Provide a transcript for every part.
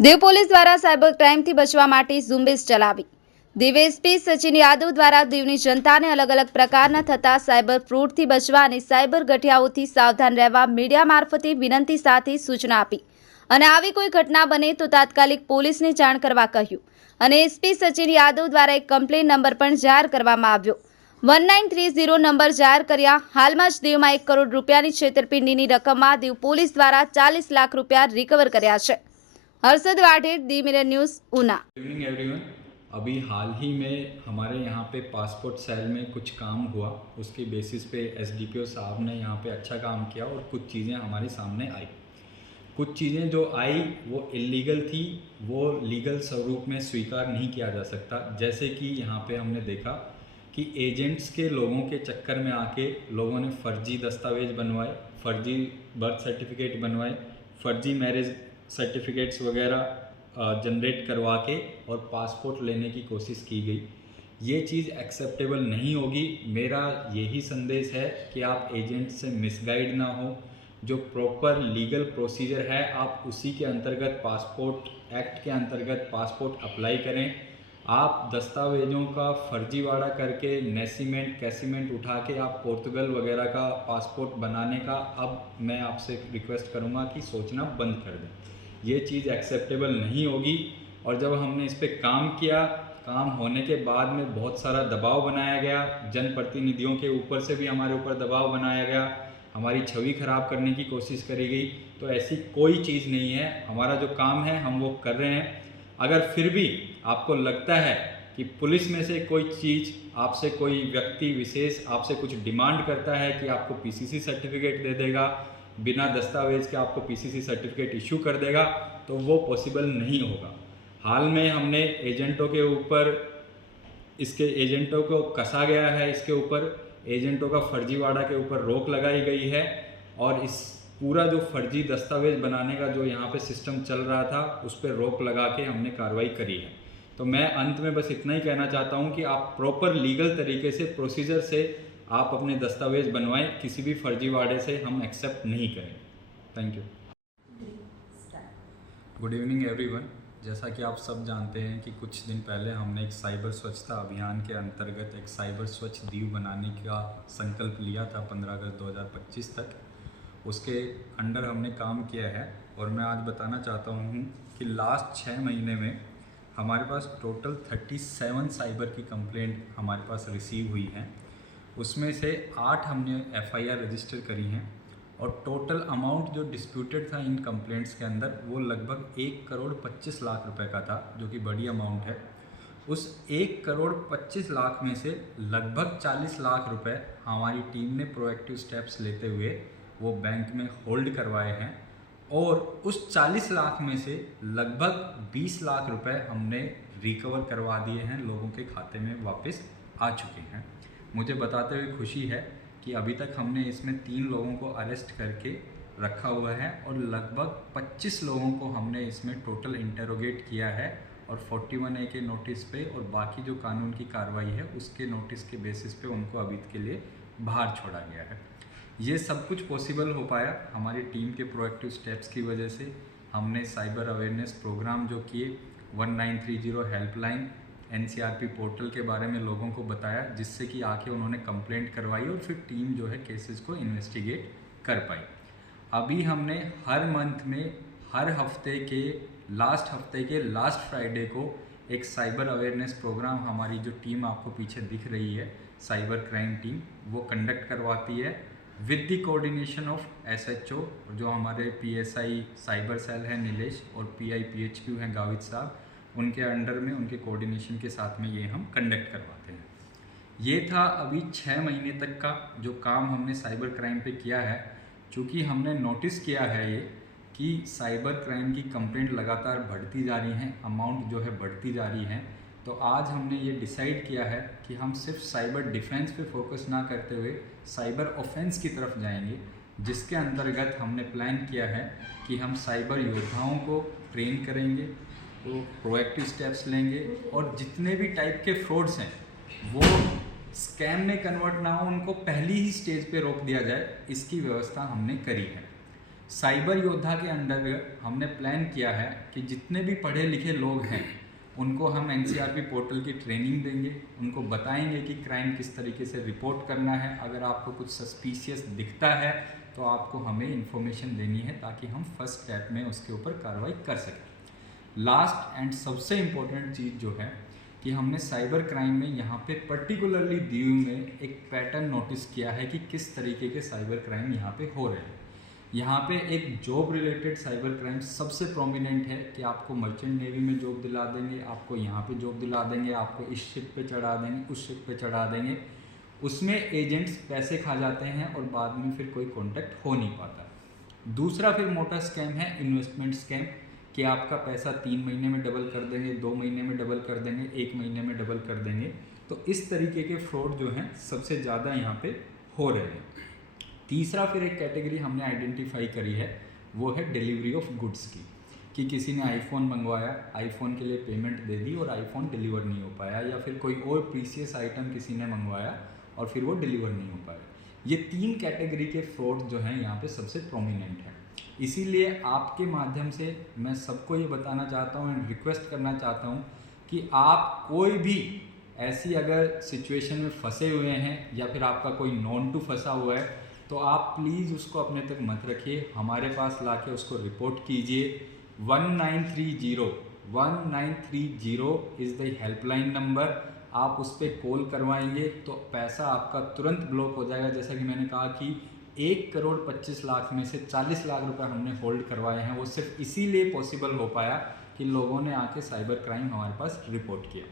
Diu police દ્વારા cyber ક્રાઇમથી બચવા માટે ઝુંબેશ ચલાવી। દીવ એસપી સચિન યાદવ દ્વારા દીવની જનતાને અલગ અલગ પ્રકારના થતા સાયબર ફ્રોડથી બચવા અને સાયબર ગઠિયાઓથી સાવધાન રહેવા મીડિયા મારફતે વિનંતી સાથે સૂચના આપી અને આવી કોઈ ઘટના બને તો તાત્કાલિક પોલીસને જાણ કરવા કહ્યું અને એસપી સચિન યાદવ દ્વારા એક કમ્પ્લેન નંબર પણ જાહેર કરવામાં આવ્યો। 1930 નંબર જાહેર કર્યા। હાલમાં જ દીવમાં 1 કરોડ રૂપિયાની છેતરપિંડીની રકમમાં દીવ પોલીસ દ્વારા 40 લાખ રૂપિયા રિકવર કર્યા છે। Harshad Vadher, the Mirror News, Una. Good evening everyone. अभी हाल ही में हमारे यहाँ पे पासपोर्ट सेल में कुछ काम हुआ, उसके बेसिस पे एसडीपीओ साहब ने यहाँ पे अच्छा काम किया और कुछ चीज़ें हमारे सामने आई। कुछ चीज़ें जो आई वो इलीगल थी, वो लीगल स्वरूप में स्वीकार नहीं किया जा सकता। जैसे कि यहाँ पे हमने देखा कि एजेंट्स के लोगों के चक्कर में आके लोगों ने फर्जी दस्तावेज बनवाए, फर्जी बर्थ सर्टिफिकेट बनवाए, फर्जी मैरिज सर्टिफिकेट्स वगैरह जनरेट करवा के और पासपोर्ट लेने की कोशिश की गई। ये चीज़ एक्सेप्टेबल नहीं होगी। मेरा यही संदेश है कि आप एजेंट से मिसगाइड ना हो। जो प्रॉपर लीगल प्रोसीजर है आप उसी के अंतर्गत पासपोर्ट एक्ट के अंतर्गत पासपोर्ट अप्लाई करें। आप दस्तावेज़ों का फर्जीवाड़ा करके नेसीमेंट कैसीमेंट उठा के आप पोर्तुगल वगैरह का पासपोर्ट बनाने का अब मैं आपसे रिक्वेस्ट करूँगा कि सोचना बंद कर दें। ये चीज़ एक्सेप्टेबल नहीं होगी। और जब हमने इस पर काम किया, काम होने के बाद में बहुत सारा दबाव बनाया गया, जनप्रतिनिधियों के ऊपर से भी हमारे ऊपर दबाव बनाया गया, हमारी छवि खराब करने की कोशिश करी गई। तो ऐसी कोई चीज़ नहीं है। हमारा जो काम है हम वो कर रहे हैं। अगर फिर भी आपको लगता है कि पुलिस में से कोई चीज़ आपसे, कोई व्यक्ति विशेष आपसे कुछ डिमांड करता है कि आपको पीसीसी सर्टिफिकेट दे देगा, बिना दस्तावेज के आपको पीसीसी सर्टिफिकेट इशू कर देगा, तो वो पॉसिबल नहीं होगा। हाल में हमने एजेंटों के ऊपर, इसके एजेंटों को कसा गया है, इसके ऊपर एजेंटों का फर्जीवाड़ा के ऊपर रोक लगाई गई है और इस पूरा जो फर्जी दस्तावेज बनाने का जो यहाँ पे सिस्टम चल रहा था उस पर रोक लगा के हमने कार्रवाई करी है। तो मैं अंत में बस इतना ही कहना चाहता हूँ कि आप प्रॉपर लीगल तरीके से, प्रोसीजर से आप अपने दस्तावेज बनवाएं। किसी भी फर्जीवाड़े से हम एक्सेप्ट नहीं करें। Thank you. Good evening everyone. जैसा कि आप सब जानते हैं कि कुछ दिन पहले हमने एक साइबर स्वच्छता अभियान के अंतर्गत एक साइबर स्वच्छ दीव बनाने का संकल्प लिया था 15 अगस्त 2025 तक। उसके अंडर हमने काम किया है और मैं आज बताना चाहता हूँ कि लास्ट 6 महीने में हमारे पास टोटल 37 साइबर की कंप्लेंट हमारे पास रिसीव हुई हैं। उसमें से 8 हमने एफआईआर रजिस्टर करी हैं और टोटल अमाउंट जो डिस्प्यूटेड था इन कंप्लेंट्स के अंदर वो लगभग 1 करोड़ 25 लाख रुपए का था, जो कि बड़ी अमाउंट है। उस 1 करोड़ 25 लाख में से लगभग 40 लाख रुपए हमारी टीम ने प्रोएक्टिव स्टेप्स लेते हुए वो बैंक में होल्ड करवाए हैं और उस 40 लाख में से लगभग 20 लाख रुपए हमने रिकवर करवा दिए हैं, लोगों के खाते में वापस आ चुके हैं। मुझे बताते हुए खुशी है कि अभी तक हमने इसमें 3 लोगों को अरेस्ट करके रखा हुआ है और लगभग 25 लोगों को हमने इसमें टोटल इंटेरोगेट किया है और 41A के नोटिस पे और बाकी जो कानून की कार्रवाई है उसके नोटिस के बेसिस पे उनको अभी के लिए बाहर छोड़ा गया है। ये सब कुछ पॉसिबल हो पाया हमारी टीम के प्रोएक्टिव स्टेप्स की वजह से। हमने साइबर अवेयरनेस प्रोग्राम जो किए, 1930 हेल्पलाइन, एनसीआरपी पोर्टल के बारे में लोगों को बताया, जिससे कि आके उन्होंने कंप्लेंट करवाई और फिर टीम जो है केसेस को इन्वेस्टिगेट कर पाई। अभी हमने हर मंथ में, हर हफ्ते के लास्ट फ्राइडे को एक साइबर अवेयरनेस प्रोग्राम हमारी जो टीम आपको पीछे दिख रही है, साइबर क्राइम टीम, वो कंडक्ट करवाती है with the coordination of SHO, जो हमारे पीएसआई साइबर सेल है नीलेश और पीआई पीएचक्यू हैं गावित साहब, उनके अंडर में, उनके कोऑर्डिनेशन के साथ में ये हम कंडक्ट करवाते हैं। ये था अभी 6 महीने तक का जो काम हमने साइबर क्राइम पे किया है। चूँकि हमने नोटिस किया है ये कि साइबर क्राइम की कंप्लेंट लगातार बढ़ती जा रही हैं, अमाउंट जो है बढ़ती जा रही है, तो आज हमने ये डिसाइड किया है कि हम सिर्फ साइबर डिफेंस पे फोकस ना करते हुए साइबर ऑफेंस की तरफ जाएंगे, जिसके अंतर्गत हमने प्लान किया है कि हम साइबर योद्धाओं को ट्रेन करेंगे, तो प्रोएक्टिव स्टेप्स लेंगे और जितने भी टाइप के फ्रॉड्स हैं वो स्कैम में कन्वर्ट ना हो, उनको पहली ही स्टेज पे रोक दिया जाए, इसकी व्यवस्था हमने करी है। साइबर योद्धा के अंडर हमने प्लान किया है कि जितने भी पढ़े लिखे लोग हैं उनको हम एनसीआरबी पोर्टल की ट्रेनिंग देंगे, उनको बताएंगे कि क्राइम किस तरीके से रिपोर्ट करना है। अगर आपको कुछ सस्पिशियस दिखता है तो आपको हमें इन्फॉर्मेशन देनी है ताकि हम फर्स्ट स्टेप में उसके ऊपर कार्रवाई कर सकें। लास्ट एंड सबसे इम्पोर्टेंट चीज़ जो है कि हमने साइबर क्राइम में यहाँ पे पर्टिकुलरली दीव में एक पैटर्न नोटिस किया है कि किस तरीके के साइबर क्राइम यहाँ पे हो रहे हैं। यहाँ पे एक जॉब रिलेटेड साइबर क्राइम सबसे प्रोमिनेंट है कि आपको मर्चेंट नेवी में जॉब दिला देंगे, आपको यहाँ पे जॉब दिला देंगे, आपको इस शिप पे चढ़ा देंगे, उस शिप पे चढ़ा देंगे। उसमें एजेंट्स पैसे खा जाते हैं और बाद में फिर कोई कॉन्टैक्ट हो नहीं पाता। दूसरा फिर मोटा स्कैम है इन्वेस्टमेंट स्कैम कि आपका पैसा 3 महीने में डबल कर देंगे, 2 महीने में डबल कर देंगे, 1 महीने में डबल कर देंगे। तो इस तरीके के फ्रॉड जो हैं सबसे ज़्यादा यहाँ पे हो रहे हैं। तीसरा फिर एक कैटेगरी हमने आइडेंटिफाई करी है, वो है डिलीवरी ऑफ गुड्स की, कि किसी ने आईफोन मंगवाया, आईफोन के लिए पेमेंट दे दी और आईफोन डिलीवर नहीं हो पाया, या फिर कोई और प्रीसियस आइटम किसी ने मंगवाया और फिर वो डिलीवर नहीं हो पाया। ये 3 कैटेगरी के फ्रॉड जो हैं यहाँ पे सबसे प्रोमिनेंट हैं। इसीलिए आपके माध्यम से मैं सबको ये बताना चाहता हूँ एंड रिक्वेस्ट करना चाहता हूँ कि आप कोई भी ऐसी अगर सिचुएशन में फंसे हुए हैं या फिर आपका कोई नॉन टू फंसा हुआ है तो आप प्लीज़ उसको अपने तक मत रखिए, हमारे पास लाके उसको रिपोर्ट कीजिए। 1930 इज़ द हेल्पलाइन नंबर। आप उस पर कॉल करवाएंगे तो पैसा आपका तुरंत ब्लॉक हो जाएगा। जैसा कि मैंने कहा कि 1,25,00,000 में से 40 लाख रुपए हमने होल्ड करवाए हैं। वो सिर्फ इसीलिए पॉसिबल हो पाया कि लोगों ने आके साइबर क्राइम हमारे पास रिपोर्ट किया।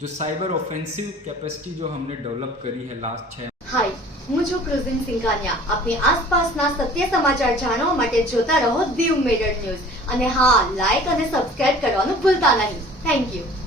जो साइबर ऑफेंसिव कैपेसिटी जो हमने डेवलप करी है लास्ट 6 હાય, હું છું ક્રુઝિન સિંઘાનિયા. આપની આસપાસના સત્ય સમાચાર જાણવા માટે જોતા રહો દીવ મિરર ન્યૂઝ. અને હા, લાઈક અને સબસ્ક્રાઇબ કરવાનું ભૂલતા નહીં. Thank you.